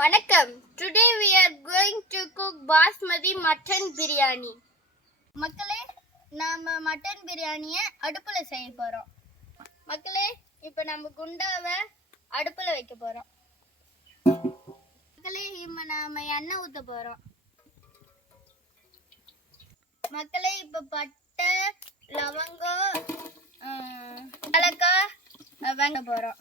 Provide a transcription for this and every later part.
வணக்கம். Today we are going to cook basmati mutton biryani. மக்களே, நாம மட்டன் பிரியாணியை அடுப்புல செய்ய போறோம். மக்களே, இப்போ நம்ம குண்டாவை அடுப்புல வைக்க போறோம். மக்களே, இப்போ நாம எண்ணெய் ஊத்த போறோம். மக்களே, இப்போ பட்டை, லவங்கம், ஏலக்காய் வாங்க போறோம்.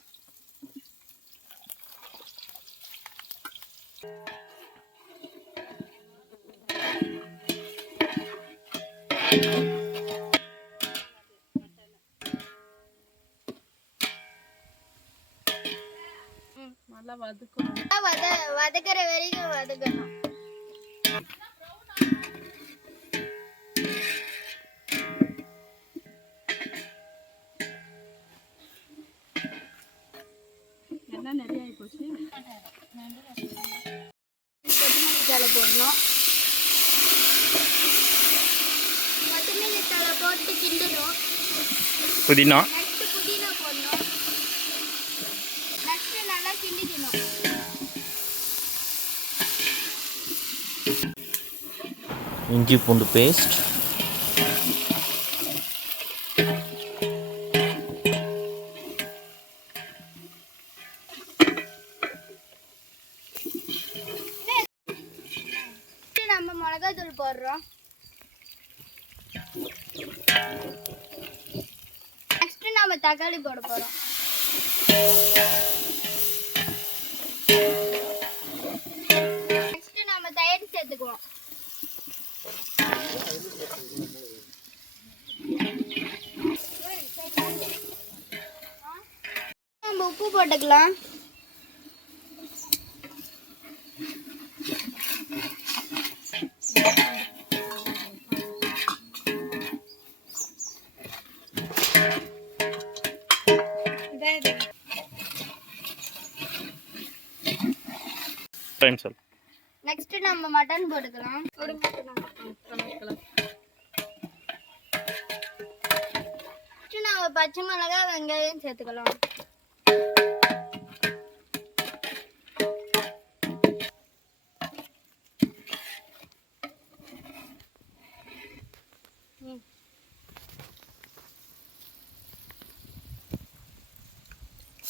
நல்லா வதக்கணும். வதக்கிற வரைக்கும் வதக்கணும். என்ன நிறைய ஆகி போச்சு. கொத்தமல்லி தழை போடணும். கொத்தமல்லி தழை போட்டு கிண்டணும். புதினா நெக்ஸ்ட் புதினா போடணும். நெக்ஸ்ட் நல்லா கிண்டிக்கணும். இஞ்சி பூண்டு பேஸ்ட், நம்ம மிளகாத்தூள் போடுறோம். நெக்ஸ்ட் நம்ம தக்காளி போட போறோம். நெக்ஸ்ட் நம்ம தயிர் சேர்த்துக்குவோம். நம்ம உப்பு போட்டுக்கலாம். Time sir. நெக்ஸ்ட் நம்ம மட்டன் போட்டுக்கலாம். நெக்ஸ்ட் நம்ம பச்சை மிளகாய் வெங்காயம் சேர்த்துக்கலாம்.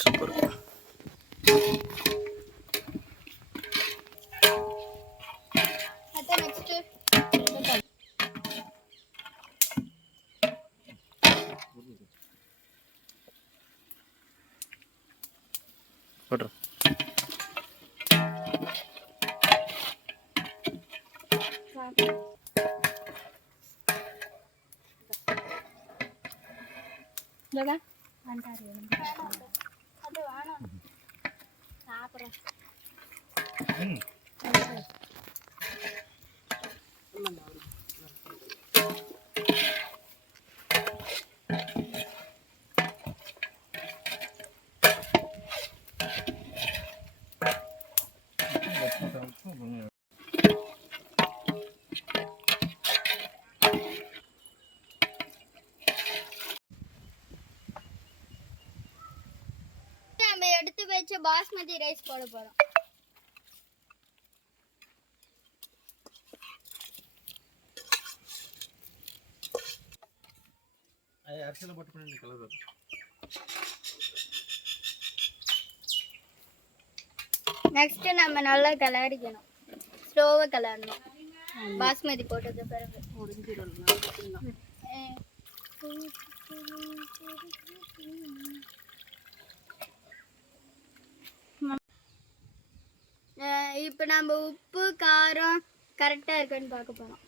சூப்பர். நெக்ஸ்ட் போட்ரு. அது வேணாம். சாப்பிட்றேன். நம்ம எடுத்து வச்ச பாஸ்மதி ரைஸ் போட போறோம். அரிசியில போட்டு பண்ணி கலர் வரும். நெக்ஸ்ட் நம்ம நல்லா கிளறிக்கணும். ஸ்லோவா கிளறணும். பாஸ்மதி போட்டது பிறகு இப்போ நம்ம உப்பு காரம் கரெக்டாக இருக்குன்னு பார்க்க போகிறோம்.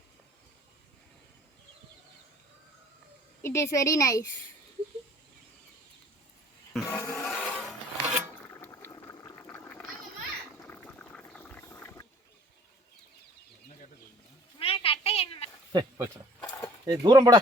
It is very nice. தூரம் போட.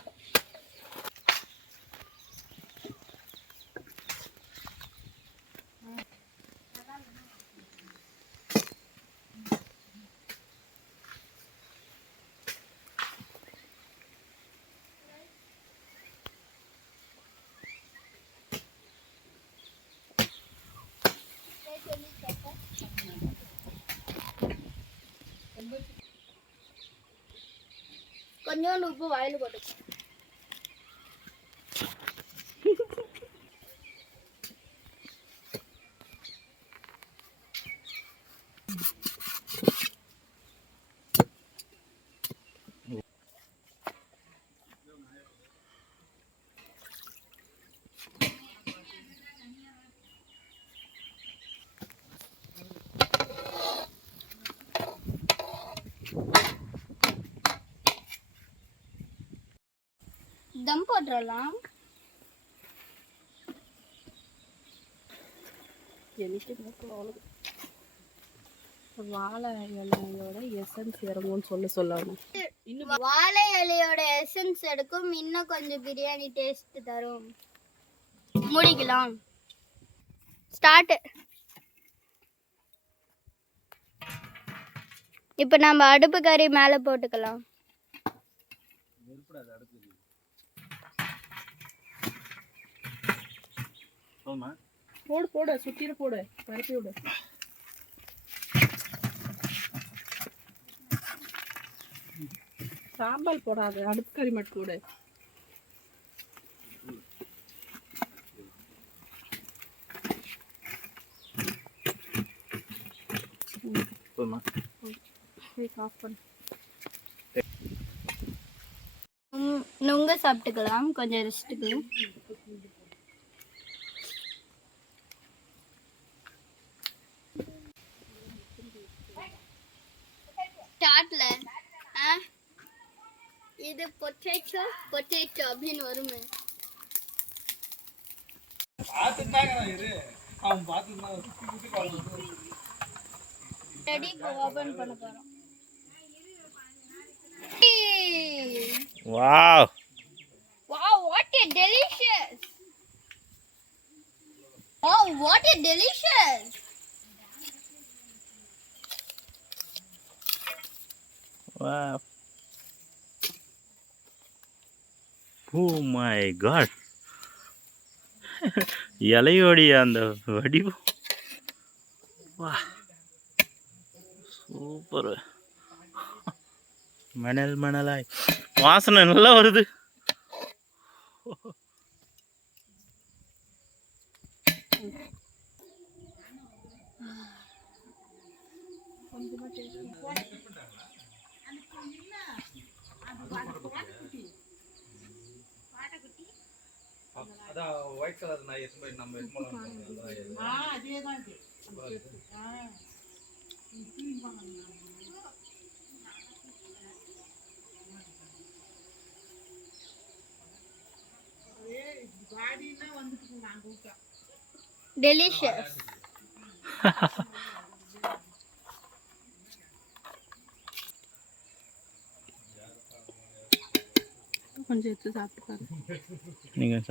கொஞ்சோண்டு உப்பு வாயில போட்டு தம் போட்டுறலாம். எனக்கு அவ்வளவு வாழை இலையோட எசன்ஸ் இறங்கும்னு சொல்லணும். வாழை இலையோட எசன்ஸ் எடுக்கும், இன்னும் கொஞ்சம் பிரியாணி டேஸ்ட் தரும். முடிக்கலாம். ஸ்டார்ட். இப்போ நம்ம அடுப்பு கறி மேலே போட்டுக்கலாம். போடு போடு, சுத்திர போடு, பரப்பி விடு. சாம்பல் போடாது, அடுப்பு கறி மட்டும் போடு. ஆஃப் பண்ணு. நுங்க சாப்பிட்டுக்கலாம் கொஞ்சம் ரெஸ்ட்டுக்கு. ஸ்டார்ட்ல இது பொட்டேட்டோ பொட்டேட்டோ அப்படின்னு வருமே. ரெடி, ஓபன் பண்ண போறோம். Wow Wow, what a delicious! Wow, what a delicious! Wow oh my god இலையோடைய அந்த வடிவம் வா சூப்பர். மணல் மணலாய் வாசனை நல்லா வருது. அதான் ஒயிட் கலர் நாய் நம்ம அதேதான் Delicious. கொஞ்சம் எடுத்து சாப்பிட்டு பாருங்க. நீங்கள்